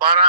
12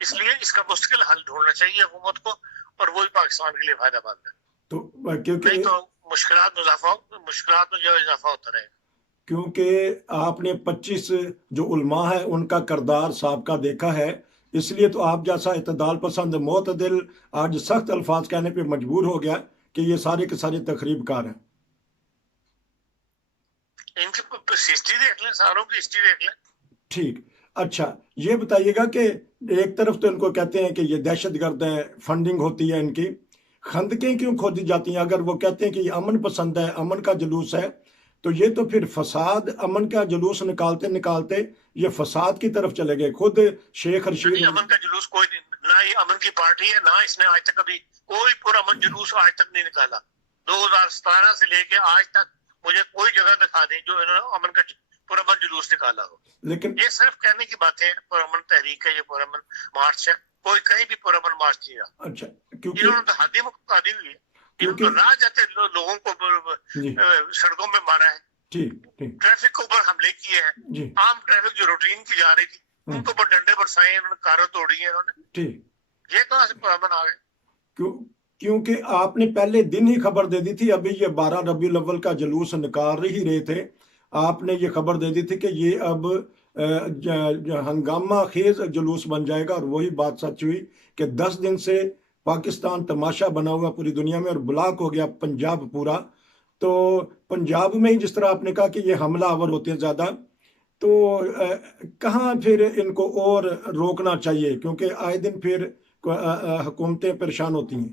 اس لیے اس کا مستقل حل ڈھونڈنا چاہیے حکومت کو، اور وہی پاکستان کے لیے فائدہ مند ہے. تو کیونکہ نہیں تو مشکلات میں جو اضافہ ہوتا رہے گا. کیونکہ آپ نے 25 جو علماء ہیں ان کا کردار سابقہ دیکھا ہے، اس لیے تو آپ جیسا اعتدال پسند معتدل آج سخت الفاظ کہنے پہ مجبور ہو گیا کہ یہ سارے کے سارے تخریب کار ہیں. ان کی ہسٹری دیکھ لیں، ساروں کی ہسٹری دیکھ لیں. ٹھیک. اچھا یہ بتائیے گا کہ ایک طرف تو ان کو کہتے ہیں کہ یہ دہشت گرد ہیں، فنڈنگ ہوتی ہے ان کی، خندقیں کیوں کھودی جاتی ہیں؟ اگر وہ کہتے ہیں کہ یہ امن پسند ہے، امن کا جلوس ہے، تو یہ تو پھر فساد، امن کا جلوس نکالتے نکالتے یہ فساد کی طرف چلے گئے. خود شیخ رشید نہیں، امن کا جلوس کوئی نہیں، نہ یہ امن کی پارٹی ہے، نہ اس نے آج تک کبھی کوئی پرامن جلوس آج تک نہیں نکالا. 2017 سے لے کے آج تک مجھے کوئی جگہ دکھا دیں جو انہوں نے امن کا پرامن جلوس نکالا ہو. لیکن یہ صرف کہنے کی باتیں، پرامن تحریک ہے، یہ پرامن مارچ ہے، کوئی کہیں بھی پرامن مارچ نہیں رہا. اچھا انہوں نے تو حادی مقادی ہوئی ہے، انہوں نے راہ جاتے لوگوں کو جی سڑکوں میں مارا ہے، ٹھیک ٹھیک ٹریفک کے اوپر حملے کیے ہیں، جی عام ٹریفک جو روٹین کی جا رہی تھی ان کو اوپر ڈنڈے برسائے ہیں، انہوں نے کاریں توڑی ہیں انہوں نے. ٹھیک. یہ کہاں سے پرامن آ گئے؟ کیونکہ آپ نے پہلے دن ہی خبر دے دی تھی، ابھی یہ 12 ربیع الاول کا جلوس نکال ہی رہے تھے، آپ نے یہ خبر دے دی تھی کہ یہ اب ہنگامہ خیز جلوس بن جائے گا، اور وہی بات سچ ہوئی کہ 10 دن سے پاکستان تماشا بنا ہوا پوری دنیا میں، اور بلاک ہو گیا پنجاب پورا. تو پنجاب میں ہی جس طرح آپ نے کہا کہ یہ حملہ آور ہوتے ہیں زیادہ، تو کہاں پھر ان کو اور روکنا چاہیے؟ کیونکہ آئے دن پھر حکومتیں پریشان ہوتی ہیں.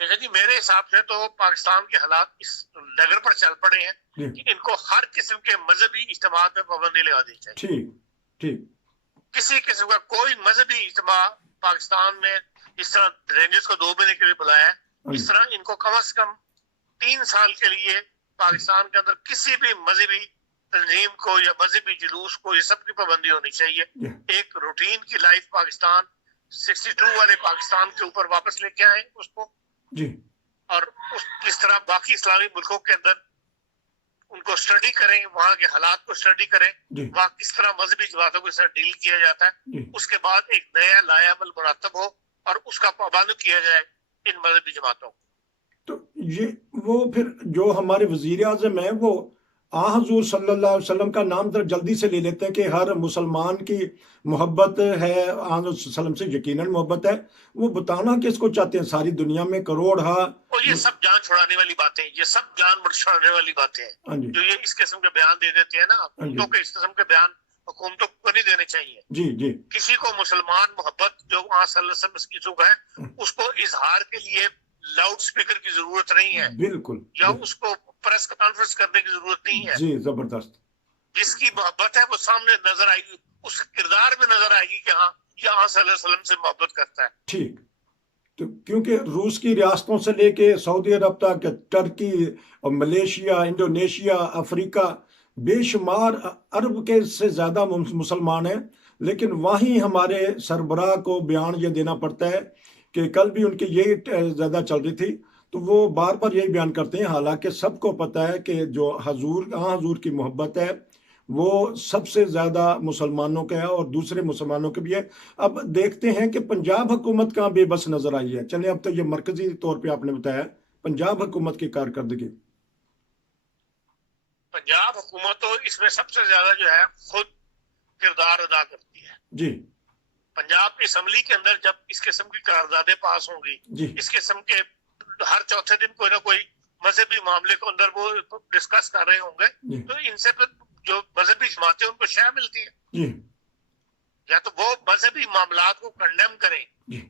دیکھیں جی، میرے حساب سے تو پاکستان کے حالات اس ڈگر پر چل پڑے ہیں کہ ان کو ہر قسم کے مذہبی اجتماعات میں پابندی لگا دی چاہیے. ٹھیک ٹھیک. کسی قسم کا کوئی مذہبی اجتماع پاکستان میں اس طرح رینجرز کو 2 مہینے کے لیے بلایا ہے، اس طرح ان کو کم از کم 3 سال کے لیے پاکستان کے اندر کسی بھی مذہبی تنظیم کو یا مذہبی جلوس کو، یہ سب کی پابندی ہونی چاہیے. ایک روٹین کی لائف پاکستان 62 والے پاکستان کے اوپر واپس لے کے آئے اس کو جی، اور اس طرح باقی اسلامی ملکوں کے اندر ان کو اسٹڈی کریں، وہاں کے حالات کو اسٹڈی کریں، وہاں کس طرح مذہبی جماعتوں کے ساتھ ڈیل کیا جاتا ہے. اس کے بعد ایک نیا لایا عمل مرتب ہو اور اس کا پابند کیا جائے ان مذہبی جماعتوں کو. تو یہ وہ پھر جو ہمارے وزیر اعظم ہیں وہ حضور صلی اللہ علیہ وسلم کا نام ذرا جلدی سے لے لیتے ہیں کہ ہر مسلمان کی محبت ہے، حضور صلی اللہ علیہ وسلم سے یقیناً محبت ہے. وہ بتانا کس کو چاہتے ہیں؟ ساری دنیا میں کروڑ اور یہ سب جان چھڑانے والی باتیں، یہ سب جان چھڑانے والی باتیں ہیں جو یہ اس قسم کے بیان دے دیتے ہیں نا. حکومتوں کے اس قسم کے بیان حکومتوں کو نہیں دینے چاہیے. جی جی. کسی کو مسلمان محبت جو وہاں صلی اللہ علیہ وسلم کی سوگ ہے، اس کو اظہار کے لیے لاؤڈ سپیکر کی ضرورت نہیں ہے، بالکل، یا اس کو پریس کانفرنس کرنے کی ضرورت نہیں ہے. جی زبردست. جس کی محبت ہے وہ سامنے نظر آئے گی، اس کردار میں نظر آئے گی کہ ہاں یہ صلی اللہ علیہ وسلم سے محبت کرتا ہے. ٹھیک. تو کیونکہ روس کی ریاستوں سے لے کے سعودی عرب تک، ٹرکی اور ملیشیا، انڈونیشیا، افریقہ، بے شمار عرب کے سے زیادہ مسلمان ہیں، لیکن وہیں ہمارے سربراہ کو بیان یہ دینا پڑتا ہے کہ کل بھی ان کی یہی زیادہ چل رہی تھی، تو وہ بار بار یہی بیان کرتے ہیں، حالانکہ سب کو پتہ ہے کہ جو حضور کی محبت ہے وہ سب سے زیادہ مسلمانوں کا ہے اور دوسرے مسلمانوں کے بھی ہے. اب دیکھتے ہیں کہ پنجاب حکومت کہاں بے بس نظر آئی ہے. چلیں اب تو یہ مرکزی طور پہ آپ نے بتایا پنجاب حکومت کی کارکردگی. پنجاب حکومت تو اس میں سب سے زیادہ جو ہے خود کردار ادا کرتی ہے. جی. پنجاب اسمبلی کے اندر جب اس قسم کی قراردادیں پاس ہوں گی، جی، اس قسم کے ہر چوتھے دن کوئی نہ کوئی مذہبی معاملے کو اندر وہ ڈسکس کر رہے ہوں گے، جی، تو ان سے جو مذہبی جماعتیں ان کو شے ملتی ہے. جی، یا تو وہ مذہبی معاملات کو کنڈیم کریں، جی،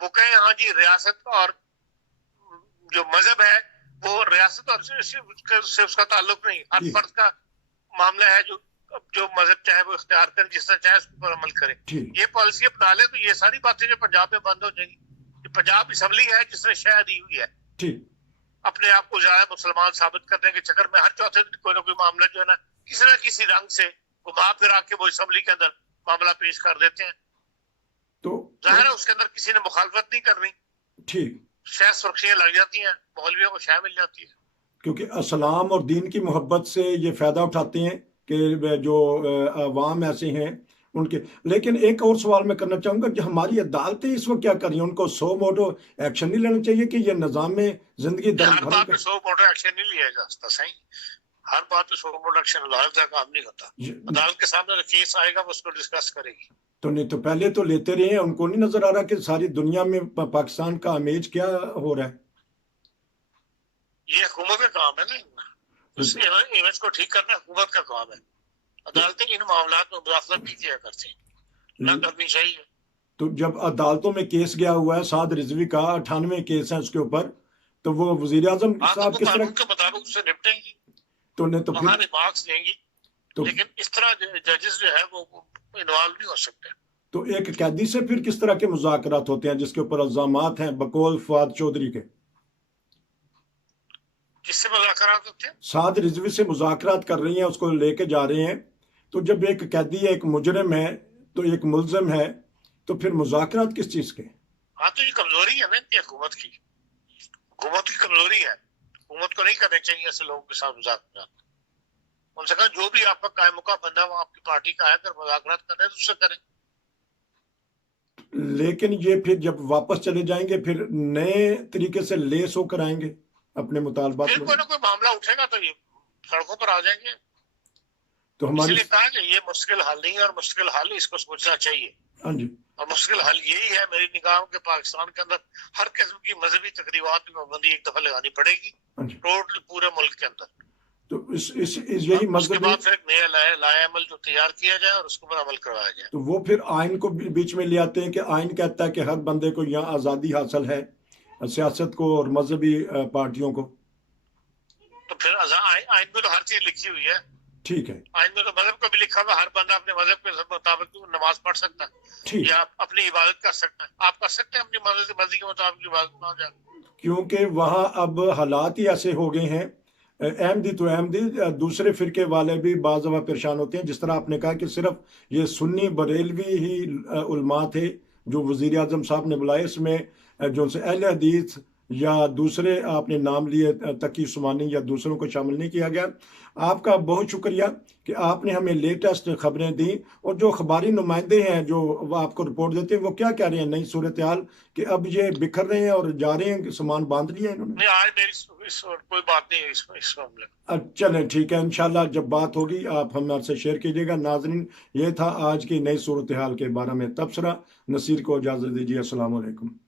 وہ کہیں ہاں جی ریاست اور جو مذہب ہے وہ ریاست اور سے اس کا تعلق نہیں، ہر فرد کا معاملہ ہے، جو مذہب چاہے وہ اختیار کرے، جس طرح چاہے اس پر عمل کرے. یہ پالیسی اپنا لے تو یہ ساری باتیں جو پنجاب میں بند ہو جائیں گی. پنجاب اسمبلی ہے جس نے شے دی ہوئی ہے اپنے آپ کو زیادہ مسلمان ثابت کرنے کے چکر میں، ہر چوتھے دن کوئی نہ کوئی معاملہ جو ہے نا کسی نہ کسی رنگ سے گھما پھرا کے وہ اسمبلی کے اندر معاملہ پیش کر دیتے ہیں. تو ظاہر ہے اس کے اندر کسی نے مخالفت نہیں کرنی، ٹھیک، شے سرخیاں لگ جاتی ہیں، مولویوں کو شے مل جاتی ہے. کیونکہ اسلام اور دین کی محبت سے یہ فائدہ اٹھاتے ہیں کہ جو عوام ایسے ہیں ان کے لیکن ایک اور سوال میں کرنا چاہوں گا کہ ہماری عدالتیں اس وقت کیا کر رہی ہیں؟ ان کو سو موٹو ایکشن نہیں لینا چاہیے کہ یہ نظام میں زندگی ہر درد بات پہ سو موٹو ایکشن نہیں لیا جا سکتا صحیح. ہر بات پہ سو موٹو ایکشن عدالت کا کام نہیں ہوتا. عدالت کے سامنے کیس آئے گا وہ اس کو ڈسکس کرے گی. تو نہیں تو پہلے تو لیتے رہے ہیں، ان کو نہیں نظر آ رہا کہ ساری دنیا میں پاکستان کا امیج کیا ہو رہا ہے؟ یہ حکومت کا کام ہے نا، اس امیج کو ٹھیک کرنا حکومت کا کام ہے. عدالتیں ان معاملات میں مداخلت نہیں کیا کرتی، نہ کرنی چاہیے. تو جب عدالتوں میں کیس گیا ہوا ہے سعد رضوی کا 98 کیس ہیں اس کے اوپر، تو وہ وزیر اعظم صاحب کس طرح قانون کے مطابق اس سے نپٹیں گی، تو نہیں تو وہاں پھر ریمارکس دیں گی. تو لیکن اس طرح ججز جو ہے وہ انوالو نہیں ہو سکتے. تو ایک قیدی سے پھر کس طرح کے مذاکرات ہوتے ہیں جس کے اوپر الزامات ہیں بقول فواد چودھری کے؟ کس سے مذاکرات ہوتے ہیں؟ سعد رضوی سے مذاکرات کر رہی ہیں، اس کو لے کے جا رہے ہیں. تو جب ایک قیدی ہے، ایک مجرم ہے، تو ایک ملزم ہے، تو پھر مذاکرات کس چیز کے؟ ہاں تو یہ کمزوری ہے نا ان کی حکومت کی. حکومت کی کمزوری ہے. حکومت کو نہیں کرنے چاہیے ایسے لوگوں کے ساتھ مذاکرات. ان سے کہا جو بھی آپ کا قائم مقام بندہ وہ آپ کی پارٹی کا ہے، اگر مذاکرات کریں تو اس سے کریں. لیکن یہ پھر جب واپس چلے جائیں گے پھر نئے طریقے سے لیس ہو کر آئیں گے اپنے مطالبات پھر میں. کوئی نہ کوئی معاملہ اٹھے گا تو یہ سڑکوں پر آ جائیں گے. تو اس ہماری لیے کہا کہ یہ مشکل حل نہیں ہے، اور مشکل حل اس کو سوچنا چاہیے. ہاں جی، اور مشکل حل یہی ہے میری نگاہوں کے پاکستان کے اندر ہر قسم کی مذہبی تقریبات میں پابندی ایک دفعہ لگانی پڑے گی، ہاں جی. ٹوٹل پورے ملک کے اندر. تو یہی اس کے مذہبی بعد پھر ایک نیا لائے عمل جو تیار کیا جائے اور اس کو پر عمل کروایا جائے. تو وہ پھر آئین کو بیچ میں لے آتے ہیں کہ آئین کہتا ہے کہ ہر بندے کو یہاں آزادی حاصل ہے، سیاست کو اور مذہبی پارٹیوں کو. تو پھر آئین میں تو ہر چیز لکھی ہوئی ہے. ٹھیک ہے، آئین میں تو مذہب کو بھی لکھا ہوا، ہر بندہ اپنے مذہب کے مطابق نماز پڑھ سکتا ہے ٹھیک. یا اپنی عبادت کر سکتا ہے. آپ کر سکتے ہیں اپنی مرضی کے مطابق عبادت نہ جائے. کیونکہ وہاں اب حالات ہی ایسے ہو گئے ہیں. احمدی تو احمدی، دوسرے فرقے والے بھی بعض دفعہ پریشان ہوتے ہیں. جس طرح آپ نے کہا کہ صرف یہ سنی بریلوی ہی علماء تھے جو وزیر اعظم صاحب نے بلائے، اس میں جو ان سے اہل حدیث یا دوسرے آپ نے نام لیے تقی عثمانی یا دوسروں کو شامل نہیں کیا گیا. آپ کا بہت شکریہ کہ آپ نے ہمیں لیٹسٹ خبریں دیں. اور جو اخباری نمائندے ہیں جو آپ کو رپورٹ دیتے ہیں وہ کیا کہہ رہے ہیں نئی صورتحال کہ اب یہ بکھر رہے ہیں اور جا رہے ہیں، سامان باندھ لیا انہوں نے؟ نہیں، آج میری کوئی بات نہیں ہے اس معاملے میں. چلیں ٹھیک ہے، انشاءاللہ جب بات ہوگی آپ ہمارے سے شیئر کیجیے گا. ناظرین، یہ تھا آج کی نئی صورتحال کے بارے میں تبصرہ. نصیر کو اجازت دیجیے. السلام علیکم.